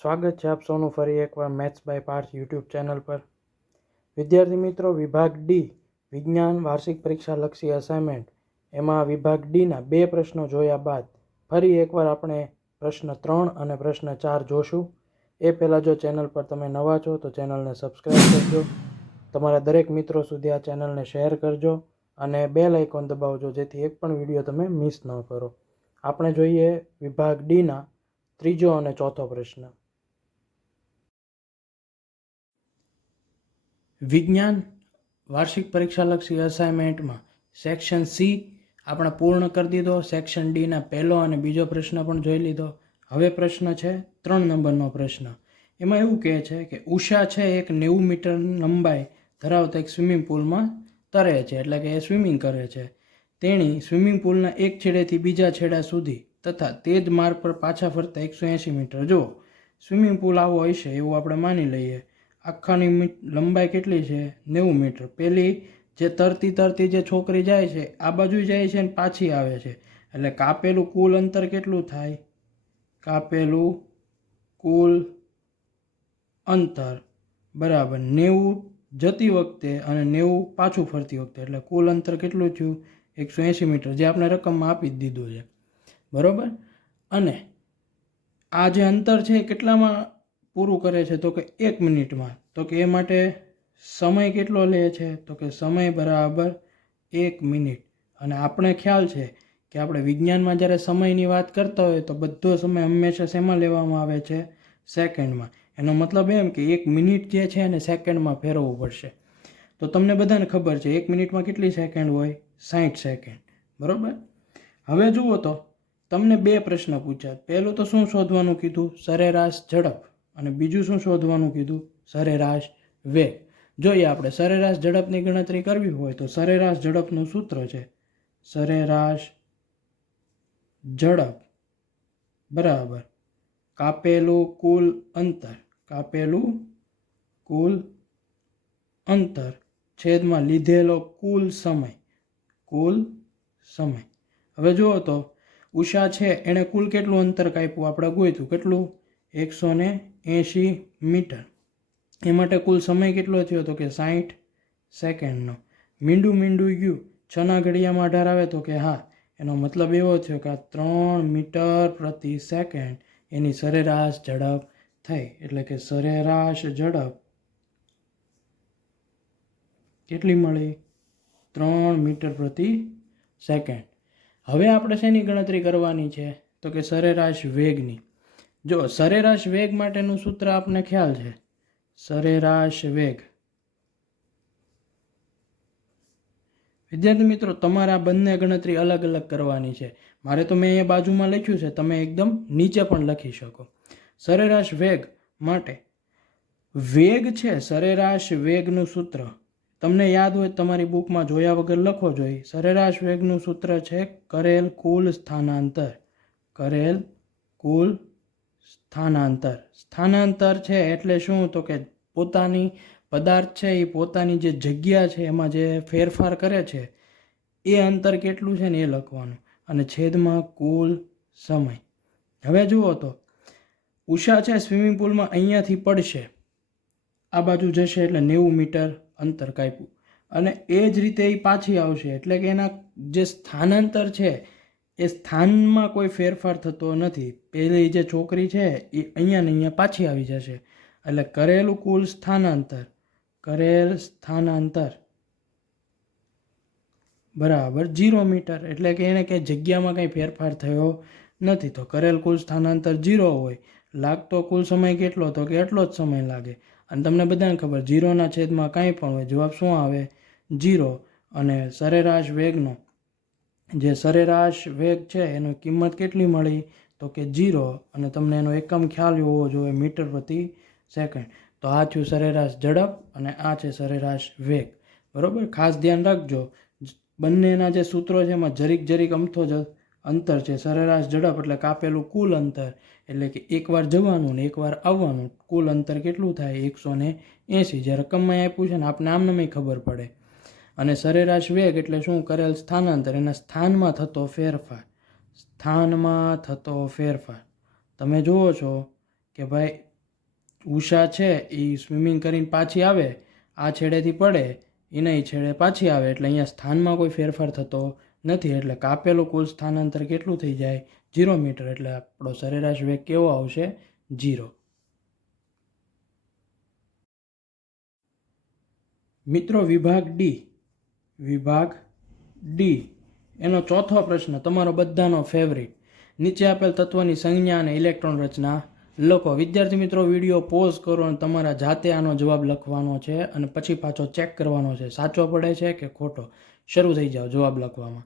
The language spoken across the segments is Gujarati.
સ્વાગત છે આપ સૌનું ફરી એકવાર maths by Parth YouTube channel પર. વિદ્યાર્થી મિત્રો, વિભાગ ડી, વિજ્ઞાન વાર્ષિક પરીક્ષા લક્ષી અસાઇનમેન્ટ એમાં વિભાગ ડીના બે પ્રશ્નો જોયા બાદ ફરી એકવાર આપણે પ્રશ્ન ત્રણ અને પ્રશ્ન ચાર જોશું. એ પહેલાં જો ચેનલ પર તમે નવા છો, તો ચેનલને સબસ્ક્રાઈબ કરજો. તમારા દરેક મિત્રો સુધી આ ચેનલને શેર કરજો અને બેલ આઇકોન દબાવજો, જેથી એક પણ વીડિયો તમે મિસ ન કરો. આપણે જોઈએ વિભાગ ડીના ત્રીજો અને ચોથો પ્રશ્ન. વિજ્ઞાન, વાર્ષિક પરીક્ષાલક્ષી અસાઇનમેન્ટમાં સેક્શન સી આપણે પૂર્ણ કરી દીધો સેક્શન ડીના પહેલો અને બીજો પ્રશ્ન પણ જોઈ લીધો. હવે પ્રશ્ન છે ત્રણ નંબરનો પ્રશ્ન. એમાં એવું કહે છે કે ઉષા છે એક નેવું મીટર લંબાઈ ધરાવતા એક સ્વિમિંગ પુલમાં તરે છે, એટલે કે એ સ્વિમિંગ કરે છે. તેણી સ્વિમિંગ પુલના એક છેડેથી બીજા છેડા સુધી તથા તે જ માર્ગ પર પાછા ફરતા એકસો એંશી મીટર. જુઓ, સ્વિમિંગ પુલ આવો હશે એવું આપણે માની લઈએ. આખાની લંબાઈ કેટલી છે? નેવું મીટર. પેલી જે તરતી તરતી જે છોકરી જાય છે, આ બાજુ જાય છે ને પાછી આવે છે. એટલે કાપેલું કુલ અંતર કેટલું થાય? કાપેલું કુલ અંતર. બરાબર. નેવું જતી વખતે અને નેવું પાછું ફરતી વખતે. એટલે કુલ અંતર કેટલું થયું? એકસો એંસી મીટર. જે આપણે રકમમાં આપી જ દીધું છે. બરાબર? અને આ જે અંતર છે કેટલામાં પૂરું કરે છે તો કે એક મિનિટમાં. તો કે એ માટે સમય કેટલો લે છે? તો કે સમય બરાબર એક મિનિટ. અને આપણે ખ્યાલ છે કે આપણે વિજ્ઞાનમાં જ્યારે સમયની વાત કરતા હોય તો બધો સમય હંમેશા શેમાં લેવામાં આવે છે? સેકન્ડમાં. એનો મતલબ એમ કે એક મિનિટ જે છે એને સેકન્ડમાં ફેરવવું પડશે. તો તમને બધાને ખબર છે એક મિનિટમાં કેટલી સેકન્ડ હોય? સાઠ સેકન્ડ. બરાબર? હવે જુઓ તો, તમને બે પ્રશ્ન પૂછ્યા. પહેલું તો શું શોધવાનું કીધું? સરેરાશ ઝડપ. અને બીજું શું શોધવાનું કીધું? સરેરાશ વેગ જોઈએ આપણે, સરેરાશ ઝડપની ગણતરી કરવી હોય તો સરેરાશ ઝડપનું સૂત્ર છે. સરેરાશ ઝડપ. બરાબર. કાપેલું કુલ અંતર. કાપેલું કુલ અંતર. છેદમાં લીધેલો કુલ સમય. કુલ સમય. હવે જુઓ તો, ઉષા છે, એણે કુલ કેટલું અંતર કાપ્યું? આપણે ગોઈતું કેટલું? એકસો ને એંશી મીટર. એ માટે કુલ સમય કેટલો થયો તો કે સાઠ સેકન્ડનો. મીંડું મીંડું ગયું છના ઘડિયામાં અઢાર આવે તો કે હા. એનો મતલબ એવો થયો કે આ ત્રણ મીટર પ્રતિ સેકન્ડ એની સરેરાશ ઝડપ થઈ. એટલે કે સરેરાશ ઝડપ કેટલી મળી? ત્રણ મીટર પ્રતિ સેકન્ડ. હવે આપણે શેની ગણતરી કરવાની છે? તો કે સરેરાશ વેગની. જો સરેરાશ વેગ માટેનું સૂત્ર આપને ખ્યાલ છે? સરેરાશ વેગ. વિદ્યાર્થી મિત્રો, તમારે બંને ગણતરી અલગ અલગ કરવાની છે. મારે તો મેં અહીંયા બાજુમાં લખ્યું છે, તમે એકદમ નીચે પણ લખી શકો. સરેરાશ વેગ માટે વેગ છે, સરેરાશ વેગનું સૂત્ર. તમને યાદ હોય તમારી બુકમાં જોયા વગર લખો જોઈએ સરેરાશ વેગનું સૂત્ર છે, કરેલ કુલ સ્થાનાંતર. કરેલ કુલ સ્થાનાંતર. સ્થાનાંતર છે એટલે શું? તો કે પોતાની પદાર્થ છે, એ પોતાની જે જગ્યા છે, એમાં જે ફેરફાર કરે છે, એ અંતર કેટલું છે ને એ લખવાનું. અને છેદમાં કુલ સમય. હવે જુઓ તો, ઉષા છે સ્વિમિંગ પુલમાં અહીંયાથી પડશે. આ બાજુ જશે એટલે નેવું મીટર અંતર કાપ્યું. અને એ જ રીતે એ પાછી આવશે. એટલે કે એના જે સ્થાનાંતર છે એ સ્થાનમાં કોઈ ફેરફાર થતો નથી. પહેલી જે છોકરી છે એ અહીંયા ને અહીંયા પાછી આવી જશે. એટલે કરેલું કુલ સ્થાનાંતર, કરેલ સ્થાનાંતર બરાબર જીરો મીટર. એટલે કે એને કંઈ જગ્યામાં કંઈ ફેરફાર થયો નથી. તો કરેલ કુલ સ્થાનાંતર જીરો હોય. લાગતો કુલ સમય કેટલો? તો કે એટલો જ સમય લાગે. અને તમને બધાને ખબર જીરોના છેદમાં કાંઈ પણ હોય. જવાબ શું આવે? જીરો અને સરેરાશ વેગનો જે સરેરાશ વેગ છે, એની કિંમત કેટલી મળી? તો કે જીરો અને તમને એનો એકમ ખ્યાલ હોવો જોઈએ મીટર પ્રતિ સેકન્ડ. તો આ થયું સરેરાશ ઝડપ અને આ છે સરેરાશ વેગ. બરાબર? ખાસ ધ્યાન રાખજો. બંનેના જે સૂત્રો છે, એમાં જરીક જરીક અમથો જ અંતર છે. સરેરાશ ઝડપ એટલે કાપેલું કુલ અંતર. એટલે કે એકવાર જવાનું ને એકવાર આવવાનું. કુલ અંતર કેટલું થાય? એકસો ને એંસી જે રકમમાં આપ્યું છે ને આપને આમને ખબર પડે. અને સરેરાશ વેગ એટલે શું? કરેલ સ્થાનાંતર. એના સ્થાનમાં થતો ફેરફાર. સ્થાનમાં થતો ફેરફાર. તમે જુઓ છો કે ભાઈ, ઉષા છે, એ સ્વિમિંગ કરીને પાછી આવે, આ છેડેથી પડે, એના છેડે પાછી આવે. એટલે અહીંયા સ્થાનમાં કોઈ ફેરફાર થતો નથી. એટલે કાપેલું કુલ સ્થાનાંતર કેટલું થઈ જાય? Zero metre. એટલે આપણો સરેરાશ વેગ કેવો આવશે? જીરો મિત્રો, વિભાગ ડી. વિભાગ ડી એનો ચોથો પ્રશ્ન, તમારો બધાનો ફેવરિટ નીચે આપેલ તત્વની સંજ્ઞા અને ઇલેક્ટ્રોન રચના લખો. વિદ્યાર્થી મિત્રો, વીડિયો પોઝ કરો અને તમારા જાતે આનો જવાબ લખવાનો છે અને પછી પાછો ચેક કરવાનો છે. સાચો પડે છે કે ખોટો? શરૂ થઈ જાઓ જવાબ લખવામાં.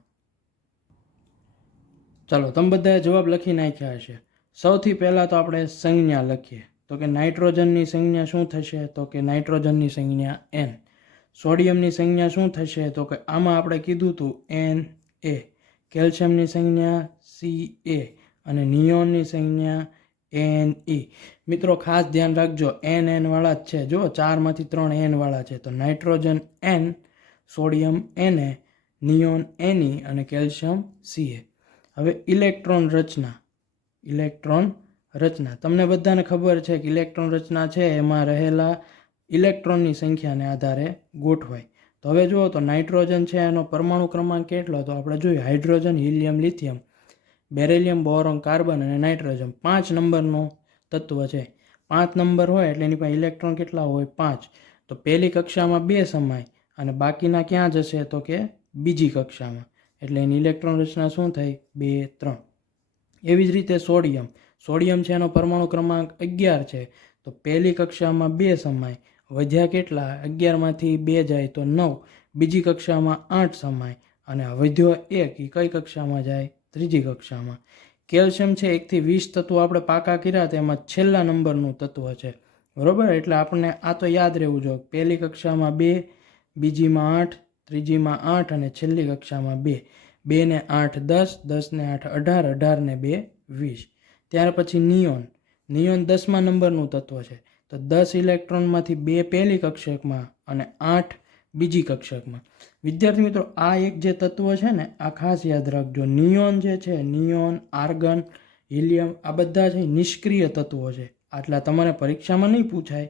ચાલો, તમે બધાએ જવાબ લખી નાખ્યા હશે. સૌથી પહેલાં તો આપણે સંજ્ઞા લખીએ. તો કે નાઇટ્રોજનની સંજ્ઞા શું થશે? તો કે નાઇટ્રોજનની સંજ્ઞા એન સોડિયમની સંજ્ઞા શું થશે? તો કે આમાં આપણે કીધું હતું એન એ કેલ્શિયમની સંજ્ઞા સી એ અને નિયોનની સંજ્ઞા એન ઈ મિત્રો, ખાસ ધ્યાન રાખજો એન એન વાળા જ છે. જો, ચારમાંથી ત્રણ એન વાળા છે, તો નાઇટ્રોજન એન સોડિયમ એને નિયોન એની અને કેલ્શિયમ સીએ હવે ઇલેક્ટ્રોન રચના ઇલેક્ટ્રોન રચના. તમને બધાને ખબર છે કે ઇલેક્ટ્રોન રચના છે, એમાં રહેલા ઇલેક્ટ્રોનની સંખ્યાને આધારે ગોઠવાય. તો હવે જુઓ તો નાઇટ્રોજન છે, એનો પરમાણુ ક્રમાંક કેટલો તો આપણે જોઈએ hydrogen, helium, lithium. Beryllium, boron, carbon અને નાઇટ્રોજન. પાંચ નંબરનો તત્વ છે. પાંચ નંબર હોય એટલે એની પાસે ઇલેક્ટ્રોન કેટલા હોય? પાંચ. તો પહેલી કક્ષામાં બે સમાય અને બાકીના ક્યાં જશે? તો કે બીજી કક્ષામાં. એટલે એની ઇલેક્ટ્રોન રચના શું થઈ? બે, ત્રણ. એવી જ રીતે સોડિયમ. સોડિયમ છે, એનો પરમાણુ ક્રમાંક અગિયાર છે. તો પહેલી કક્ષામાં બે સમાય વધ્યા કેટલા? અગિયારમાંથી બે જાય તો નવ. બીજી કક્ષામાં આઠ સમાય અને વધ્યો એક. એ કઈ કક્ષામાં જાય? ત્રીજી કક્ષામાં. કેલ્શિયમ છે એકથી વીસ તત્વો આપણે પાકા કર્યા તેમાં છેલ્લા નંબરનું તત્વ છે. બરાબર? એટલે આપણને આ તો યાદ રહેવું જોઈએ. પહેલી કક્ષામાં બે, બીજીમાં આઠ, ત્રીજીમાં આઠ અને છેલ્લી કક્ષામાં બે. બે ને આઠ દસ દસ ને આઠ અઢાર અઢાર ને બે વીસ. ત્યાર પછી નિયોન. નિયોન દસમા નંબરનું તત્વ છે. તો દસ ઇલેક્ટ્રોનમાંથી બે પહેલી કક્ષકમાં અને આઠ બીજી કક્ષકમાં. વિદ્યાર્થી મિત્રો, આ એક જે તત્વ છે ને, આ ખાસ યાદ રાખજો. નિયોન જે છે, નિયોન, આર્ગન, હિલિયમ, આ બધા છે નિષ્ક્રિય તત્વો છે. આટલા તમારે પરીક્ષામાં નહીં પૂછાય,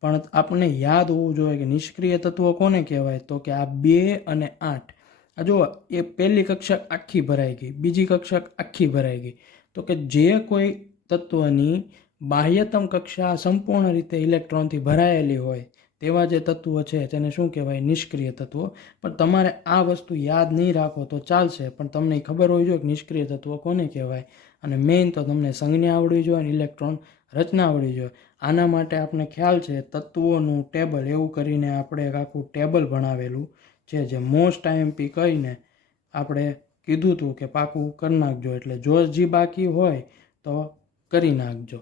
પણ આપણને યાદ હોવું જોઈએ કે નિષ્ક્રિય તત્વો કોને કહેવાય? તો કે આ બે અને આઠ. આ જુઓ, એ પહેલી કક્ષક આખી ભરાઈ ગઈ, બીજી કક્ષક આખી ભરાઈ ગઈ. તો કે જે કોઈ તત્વની બાહ્યતમ કક્ષા સંપૂર્ણ રીતે ઇલેક્ટ્રોનથી ભરાયેલી હોય તેવા જે તત્વો છે તેને શું કહેવાય, નિષ્ક્રિય તત્વો. પણ તમારે આ વસ્તુ યાદ નહીં રાખો તો ચાલશે. પણ તમને ખબર હોવી જોઈએ કે નિષ્ક્રિય તત્વો કોને કહેવાય. અને મેઇન તો તમને સંજ્ઞા આવડવી જોઈએ અને ઇલેક્ટ્રોન રચના આવડવી જોઈએ. આના માટે આપણે ખ્યાલ છે, તત્વોનું ટેબલ એવું કરીને આપણે એક આખું ટેબલ ભણાવેલું છે, જે મોસ્ટ આઈએમપી કહીને આપણે કીધું હતું કે પાકું કરી નાખજો. એટલે જો હજી બાકી હોય તો કરી નાખજો.